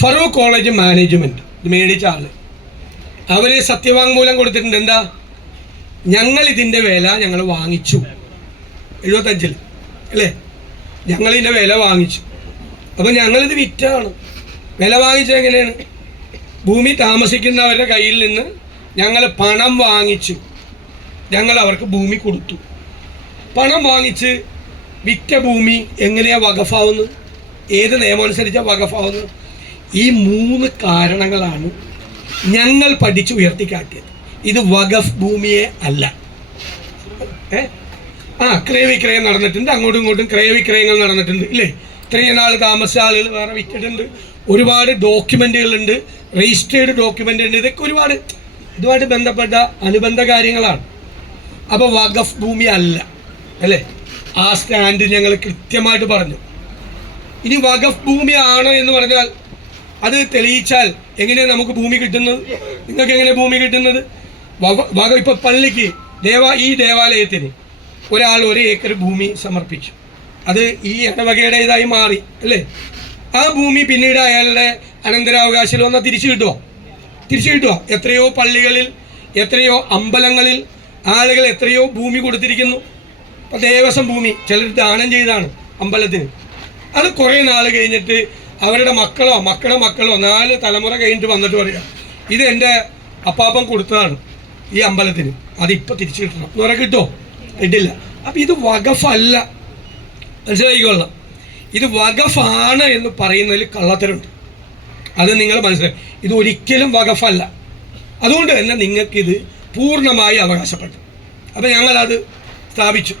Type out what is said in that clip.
Farooq college management ഇത് മേടിച്ച ആൾ അവർ സത്യവാങ്മൂലം കൊടുത്തിട്ടുണ്ട്. എന്താ? ഞങ്ങൾ ഇതിന്റെ വില ഞങ്ങൾ വാങ്ങിച്ചു. എഴുപത്തഞ്ചിൽ അല്ലേ? ഞങ്ങൾ ഇതിന്റെ വില വാങ്ങിച്ചു. ഞങ്ങൾ ഞങ്ങളിത് വിറ്റാണ്. വില വാങ്ങിച്ചത് എങ്ങനെയാണ്? ഭൂമി താമസിക്കുന്നവരുടെ കയ്യിൽ നിന്ന് ഞങ്ങൾ പണം വാങ്ങിച്ചു. ഞങ്ങൾ അവർക്ക് ഭൂമി കൊടുത്തു. പണം വാങ്ങിച്ച് വിറ്റ ഭൂമി എങ്ങനെയാണ് വകഫാവുന്നത് ഏത് നിയമം അനുസരിച്ചാണ് വകഫാവുന്നത് ഈ മൂന്ന് കാരണങ്ങളാണ് ഞങ്ങൾ പഠിച്ചു ഉയർത്തിക്കാട്ടിയത്. ഇത് വഖഫ് ഭൂമിയെ അല്ല. ഏ? ആ ക്രയവിക്രയം നടന്നിട്ടുണ്ട്. അങ്ങോട്ടും ഇങ്ങോട്ടും ക്രയവിക്രയങ്ങൾ നടന്നിട്ടുണ്ട് ഇല്ലേ? ഇത്രയും നാൾ താമസിച്ച ആളുകൾ വേറെ വിറ്റിട്ടുണ്ട്. ഒരുപാട് ഡോക്യുമെന്റുകളുണ്ട് രജിസ്റ്റേർഡ് ഡോക്യുമെന്റ് ഉണ്ട് ഇതൊക്കെ ഒരുപാട് ഇതുമായിട്ട് ബന്ധപ്പെട്ട അനുബന്ധ കാര്യങ്ങളാണ്. അപ്പോൾ വഖഫ് ഭൂമി അല്ല അല്ലേ? ആ സ്റ്റാൻഡ് ഞങ്ങൾ കൃത്യമായിട്ട് പറഞ്ഞു. ഇനി വഖഫ് ഭൂമി ഭൂമിയാണ് എന്ന് പറഞ്ഞാൽ അത് തെളിയിച്ചാൽ എങ്ങനെയാണ് നമുക്ക് ഭൂമി കിട്ടുന്നത്? നിങ്ങൾക്ക് എങ്ങനെ ഭൂമി കിട്ടുന്നത്? ഇപ്പൊ പള്ളിക്ക് ദേവ ഈ ദേവാലയത്തിന് ഒരാൾ ഒരു ഏക്കർ ഭൂമി സമർപ്പിച്ചു. അത് ഈ ഇടവകയുടേതായി മാറി അല്ലേ? ആ ഭൂമി പിന്നീട് അയാളുടെ അനന്തരാവകാശത്തിൽ വന്നാൽ തിരിച്ചു കിട്ടുമോ തിരിച്ചു കിട്ടുമോ എത്രയോ പള്ളികളിൽ എത്രയോ അമ്പലങ്ങളിൽ ആളുകൾ എത്രയോ ഭൂമി കൊടുത്തിരിക്കുന്നു. ഇപ്പം ദേവസ്വം ഭൂമി ചിലർ ദാനം ചെയ്താണ് അമ്പലത്തിന്. അത് കുറേ നാൾ കഴിഞ്ഞിട്ട് അവരുടെ മക്കളോ മക്കളുടെ മക്കളോ നാല് തലമുറ കഴിഞ്ഞിട്ട് വന്നിട്ട് പറയുക ഇത് എന്റെ അപ്പാപ്പൻ കൊടുത്തതാണ് ഈ അമ്പലത്തിന്. അതിപ്പോൾ തിരിച്ചു കിട്ടണം. എന്ന് പറയാൻ കിട്ടുമോ കിട്ടില്ല. അപ്പം ഇത് വകഫല്ല മനസ്സിലായിക്കൊള്ളാം ഇത് വകഫാണ് എന്ന് പറയുന്നതിൽ കള്ളത്തരുണ്ട് അത് നിങ്ങൾ മനസ്സിലായി. ഇത് ഒരിക്കലും വകഫല്ല അതുകൊണ്ട് തന്നെ നിങ്ങൾക്കിത് പൂർണമായി അവകാശപ്പെട്ടു. അപ്പം ഞങ്ങളത് സ്ഥാപിച്ചു.